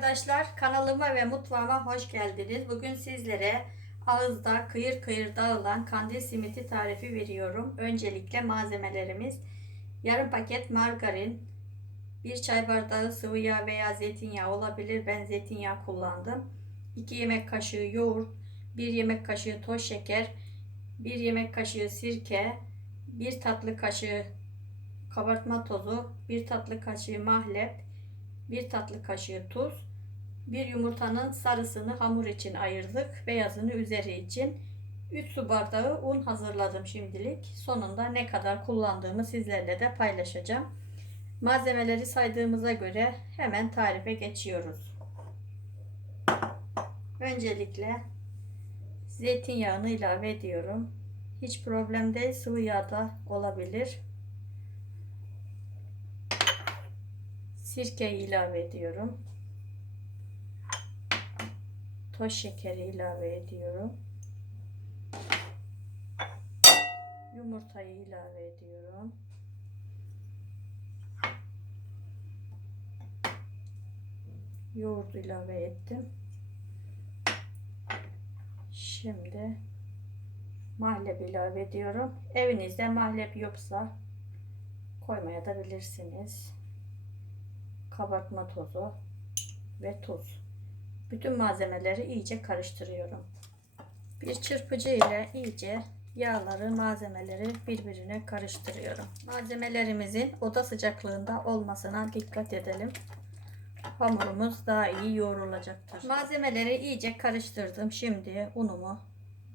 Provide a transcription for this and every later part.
arkadaşlar kanalıma ve mutfağıma hoş geldiniz. Bugün sizlere ağızda kıyır kıyır dağılan kandil simiti tarifi veriyorum. Öncelikle malzemelerimiz yarım paket margarin, bir çay bardağı sıvı yağ veya zeytinyağı olabilir. Ben zeytinyağı kullandım. 2 yemek kaşığı yoğurt, 1 yemek kaşığı toz şeker, 1 yemek kaşığı sirke, 1 tatlı kaşığı kabartma tozu, 1 tatlı kaşığı mahlep, 1 tatlı kaşığı tuz, bir yumurtanın sarısını hamur için ayırdık, beyazını üzeri için. 3 su bardağı un hazırladım şimdilik. Sonunda ne kadar kullandığımı sizlerle de paylaşacağım. Malzemeleri saydığımıza göre hemen tarife geçiyoruz. Öncelikle zeytinyağını ilave ediyorum. Hiç problem değil, sıvı yağ da olabilir. Sirke ilave ediyorum. Toz şekeri ilave ediyorum. Yumurtayı ilave ediyorum. Yoğurdu ilave ettim. Şimdi mahlep ilave ediyorum. Evinizde mahlep yoksa koymaya da bilirsiniz. Kabartma tozu ve tuz. Bütün malzemeleri iyice karıştırıyorum. Bir çırpıcı ile iyice yağları, malzemeleri birbirine karıştırıyorum. Malzemelerimizin oda sıcaklığında olmasına dikkat edelim. Hamurumuz daha iyi yoğrulacaktır. Malzemeleri iyice karıştırdım. Şimdi unumu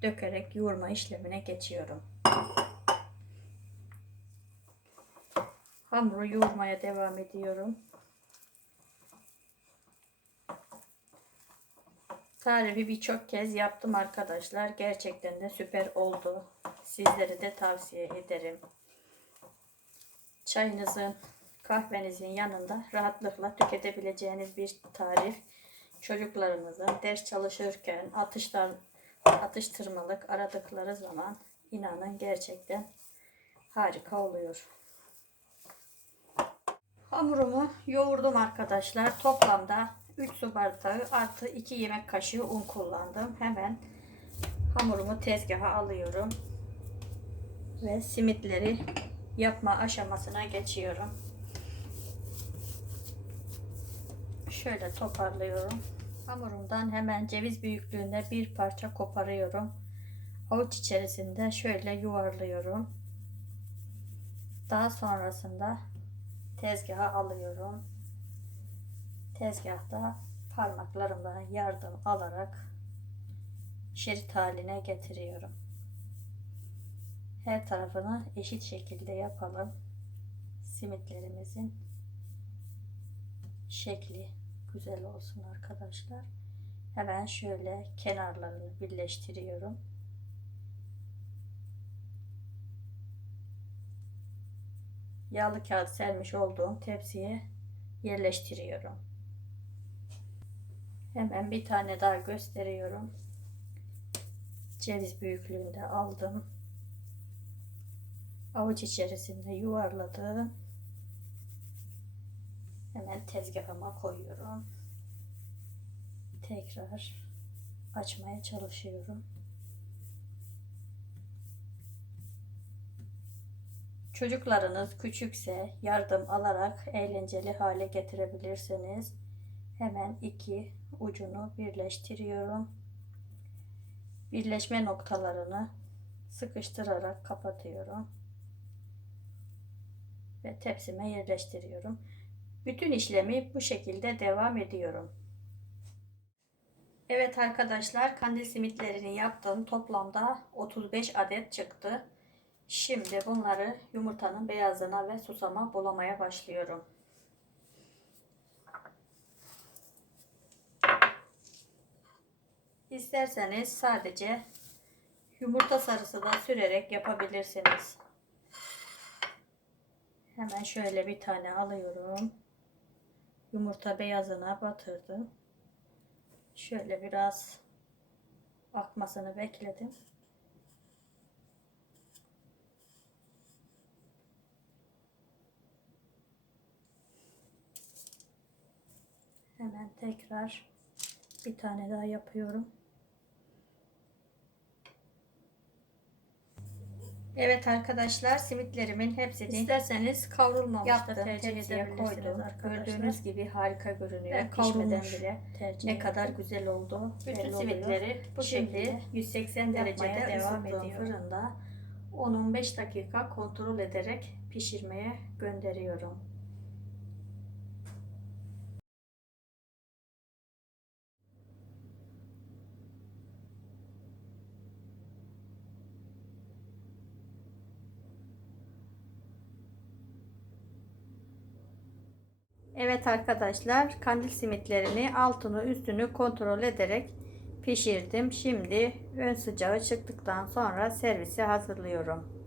dökerek yoğurma işlemine geçiyorum. Hamuru yoğurmaya devam ediyorum. Tarifi birçok kez yaptım arkadaşlar. Gerçekten de süper oldu. Sizlere de tavsiye ederim. Çayınızın, kahvenizin yanında rahatlıkla tüketebileceğiniz bir tarif. Çocuklarınızın ders çalışırken atışlar, atıştırmalık aradıkları zaman inanın gerçekten harika oluyor. Hamurumu yoğurdum arkadaşlar. Toplamda 3 su bardağı artı 2 yemek kaşığı un kullandım. Hemen hamurumu tezgaha alıyorum. Ve simitleri yapma aşamasına geçiyorum. Şöyle toparlıyorum. Hamurumdan hemen ceviz büyüklüğünde bir parça koparıyorum. Avuç içerisinde şöyle yuvarlıyorum. Daha sonrasında tezgaha alıyorum tezgahta parmaklarımdan yardım alarak şerit haline getiriyorum. Her tarafını eşit şekilde yapalım. Simitlerimizin şekli güzel olsun arkadaşlar. Hemen şöyle kenarlarını birleştiriyorum. Yağlı kağıt sermiş olduğum tepsiye yerleştiriyorum. Hemen bir tane daha gösteriyorum. Ceviz büyüklüğünde aldım. Avuç içerisinde yuvarladım. Hemen tezgahıma koyuyorum. Tekrar açmaya çalışıyorum. Çocuklarınız küçükse yardım alarak eğlenceli hale getirebilirsiniz. Hemen iki ucunu birleştiriyorum. Birleşme noktalarını sıkıştırarak kapatıyorum. Ve tepsime yerleştiriyorum. Bütün işlemi bu şekilde devam ediyorum. Evet arkadaşlar kandil simitlerini yaptım. Toplamda 35 adet çıktı. Şimdi bunları yumurtanın beyazına ve susama bulamaya başlıyorum. İsterseniz sadece yumurta sarısı da sürerek yapabilirsiniz. Hemen şöyle bir tane alıyorum. Yumurta beyazına batırdım. Şöyle biraz akmasını bekledim. Hemen tekrar bir tane daha yapıyorum. Evet arkadaşlar simitlerimin hepsini isterseniz kavrulmamış da Yaptım, tercih tepsiye edebilirsiniz arkadaşlar. Gördüğünüz gibi harika görünüyor. Ben Pişmeden bile tercih ne kadar güzel oldu. Bütün simitleri bu şekilde 180 yapmaya derecede devam ediyorum. fırında 10-15 dakika kontrol ederek pişirmeye gönderiyorum. Evet arkadaşlar kandil simitlerini altını üstünü kontrol ederek pişirdim. Şimdi ön sıcağı çıktıktan sonra servise hazırlıyorum.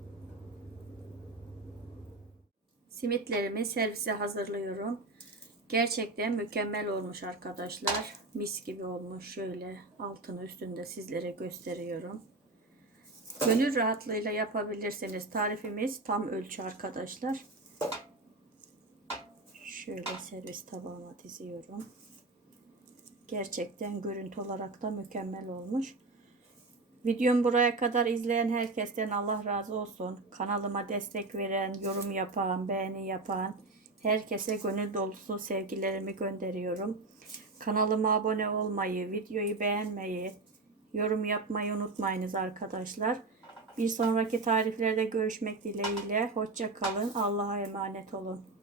Simitlerimi servise hazırlıyorum. Gerçekten mükemmel olmuş arkadaşlar. Mis gibi olmuş. Şöyle altını üstünde sizlere gösteriyorum. Gönül rahatlığıyla yapabilirsiniz. Tarifimiz tam ölçü arkadaşlar. Şöyle servis tabağıma diziyorum. Gerçekten görüntü olarak da mükemmel olmuş. Videomu buraya kadar izleyen herkesten Allah razı olsun. Kanalıma destek veren, yorum yapan, beğeni yapan herkese gönül dolusu sevgilerimi gönderiyorum. Kanalıma abone olmayı, videoyu beğenmeyi, yorum yapmayı unutmayınız arkadaşlar. Bir sonraki tariflerde görüşmek dileğiyle. Hoşça kalın. Allah'a emanet olun.